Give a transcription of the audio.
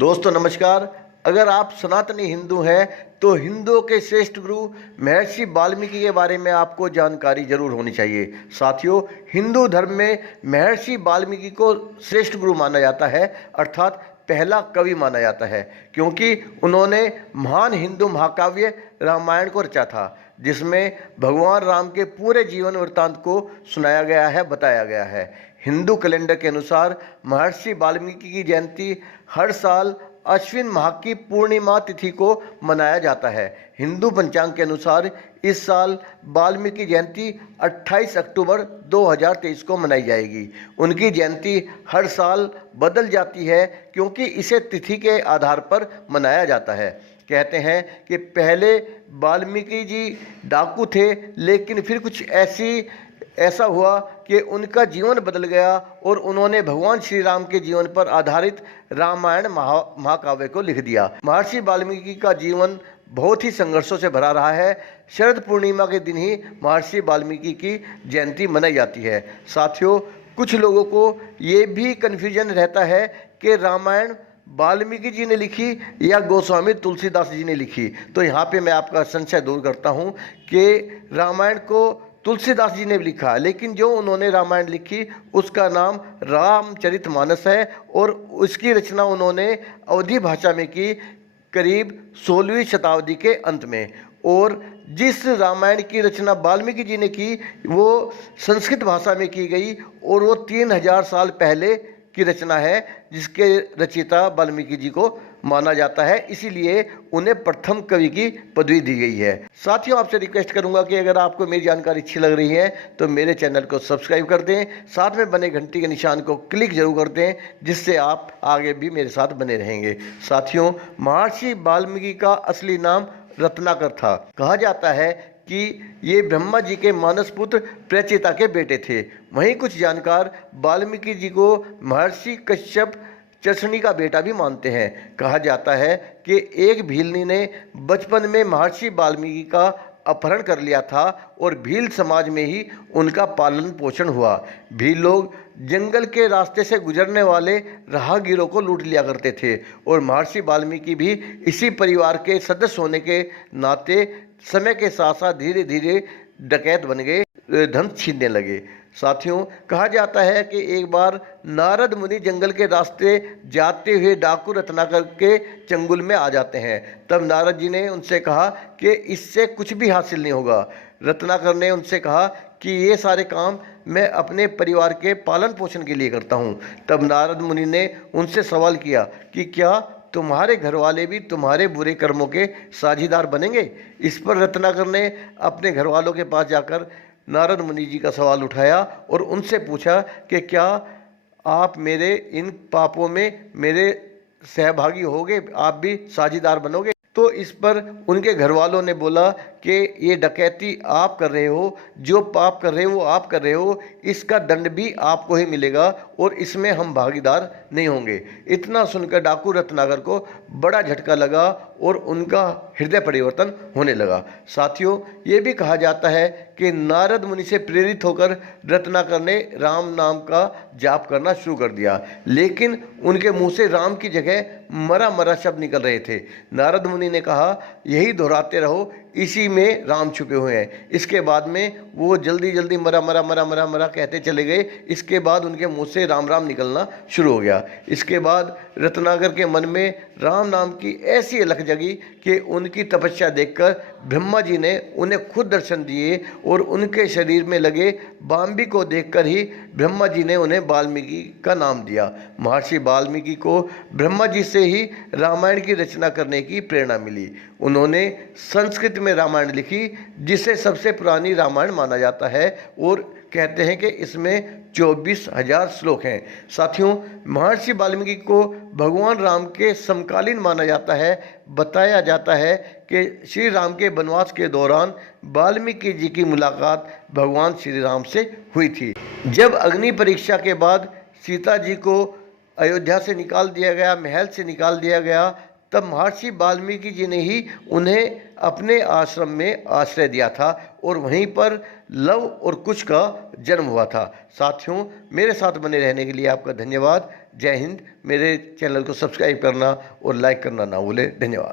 दोस्तों नमस्कार। अगर आप सनातनी हिंदू हैं तो हिंदुओं के श्रेष्ठ गुरु महर्षि वाल्मीकि के बारे में आपको जानकारी जरूर होनी चाहिए। साथियों, हिंदू धर्म में महर्षि वाल्मीकि को श्रेष्ठ गुरु माना जाता है, अर्थात पहला कवि माना जाता है, क्योंकि उन्होंने महान हिंदू महाकाव्य रामायण को रचा था, जिसमें भगवान राम के पूरे जीवन वृत्तांत को सुनाया गया है, बताया गया है। हिंदू कैलेंडर के अनुसार महर्षि वाल्मीकि की जयंती हर साल अश्विन माह की पूर्णिमा तिथि को मनाया जाता है। हिंदू पंचांग के अनुसार इस साल वाल्मीकि जयंती 28 अक्टूबर 2023 को मनाई जाएगी। उनकी जयंती हर साल बदल जाती है क्योंकि इसे तिथि के आधार पर मनाया जाता है। कहते हैं कि पहले वाल्मीकि जी डाकू थे, लेकिन फिर कुछ ऐसा हुआ कि उनका जीवन बदल गया और उन्होंने भगवान श्री राम के जीवन पर आधारित रामायण महाकाव्य को लिख दिया। महर्षि वाल्मीकि का जीवन बहुत ही संघर्षों से भरा रहा है। शरद पूर्णिमा के दिन ही महर्षि वाल्मीकि की जयंती मनाई जाती है। साथियों, कुछ लोगों को ये भी कन्फ्यूजन रहता है कि रामायण वाल्मीकि जी ने लिखी या गोस्वामी तुलसीदास जी ने लिखी। तो यहाँ पे मैं आपका संशय दूर करता हूँ कि रामायण को तुलसीदास जी ने लिखा, लेकिन जो उन्होंने रामायण लिखी उसका नाम रामचरितमानस है और उसकी रचना उन्होंने अवधी भाषा में की, करीब 16वीं शताब्दी के अंत में। और जिस रामायण की रचना वाल्मीकि जी ने की वो संस्कृत भाषा में की गई और वो 3000 साल पहले की रचना है, जिसके रचयिता वाल्मीकि जी को माना जाता है, इसीलिए उन्हें प्रथम कवि की पदवी दी गई है। साथियों, आपसे रिक्वेस्ट करूंगा कि अगर आपको मेरी जानकारी अच्छी लग रही है तो मेरे चैनल को सब्सक्राइब कर दें, साथ में बने घंटी के निशान को क्लिक जरूर कर दें, जिससे आप आगे भी मेरे साथ बने रहेंगे। साथियों, महर्षि वाल्मीकि का असली नाम रत्नाकर था। कहा जाता है कि ये ब्रह्मा जी के मानस पुत्र प्रचेता के बेटे थे। वहीं कुछ जानकार वाल्मीकि जी को महर्षि कश्यप चर्षणी का बेटा भी मानते हैं। कहा जाता है कि एक भीलनी ने बचपन में महर्षि वाल्मीकि का अपहरण कर लिया था और भील समाज में ही उनका पालन पोषण हुआ। भील लोग जंगल के रास्ते से गुजरने वाले राहगीरों को लूट लिया करते थे और महर्षि वाल्मीकि भी इसी परिवार के सदस्य होने के नाते समय के साथ साथ धीरे धीरे डकैत बन गए, धन छीनने लगे। साथियों, कहा जाता है कि एक बार नारद मुनि जंगल के रास्ते जाते हुए डाकू रत्नाकर के चंगुल में आ जाते हैं। तब नारद जी ने उनसे कहा कि इससे कुछ भी हासिल नहीं होगा। रत्नाकर ने उनसे कहा कि ये सारे काम मैं अपने परिवार के पालन पोषण के लिए करता हूँ। तब नारद मुनि ने उनसे सवाल किया कि क्या तुम्हारे घर वाले भी तुम्हारे बुरे कर्मों के साझीदार बनेंगे? इस पर रत्नाकर ने अपने घर वालों के पास जाकर नारद मुनि जी का सवाल उठाया और उनसे पूछा कि क्या आप मेरे इन पापों में मेरे सहभागी होगे, आप भी साझीदार बनोगे? तो इस पर उनके घर वालों ने बोला कि ये डकैती आप कर रहे हो, जो पाप कर रहे हो वो आप कर रहे हो, इसका दंड भी आपको ही मिलेगा और इसमें हम भागीदार नहीं होंगे। इतना सुनकर डाकू रत्नाकर को बड़ा झटका लगा और उनका हृदय परिवर्तन होने लगा। साथियों, ये भी कहा जाता है कि नारद मुनि से प्रेरित होकर रत्नाकर ने राम नाम का जाप करना शुरू कर दिया, लेकिन उनके मुंह से राम की जगह मरा मरा शब्द निकल रहे थे। नारद मुनि ने कहा, यही दोहराते रहो, इसी में राम छुपे हुए हैं। इसके बाद में वो जल्दी जल्दी मरा मरा मरा मरा मरा कहते चले गए। इसके बाद उनके मुंह से राम राम निकलना शुरू हो गया। इसके बाद रत्नाकर के मन में राम नाम की ऐसी अलख जगी कि उनकी तपस्या देखकर ब्रह्मा जी ने उन्हें खुद दर्शन दिए और उनके शरीर में लगे बांबी को देखकर ही ब्रह्मा जी ने उन्हें वाल्मीकि का नाम दिया। महर्षि वाल्मीकि को ब्रह्मा जी से ही रामायण की रचना करने की प्रेरणा मिली। उन्होंने संस्कृत में रामायण लिखी, जिसे सबसे पुरानी रामायण माना जाता है और कहते हैं कि इसमें 24,000 श्लोक हैं। साथियों, महर्षि वाल्मीकि को भगवान राम के समकालीन माना जाता है। बताया जाता है कि श्री राम के वनवास के दौरान वाल्मीकि जी की मुलाकात भगवान श्री राम से हुई थी। जब अग्नि परीक्षा के बाद सीता जी को अयोध्या से निकाल दिया गया, महल से निकाल दिया गया, तब महर्षि वाल्मीकि जी ने ही उन्हें अपने आश्रम में आश्रय दिया था और वहीं पर लव और कुश का जन्म हुआ था। साथियों, मेरे साथ बने रहने के लिए आपका धन्यवाद। जय हिंद। मेरे चैनल को सब्सक्राइब करना और लाइक करना ना भूलें। धन्यवाद।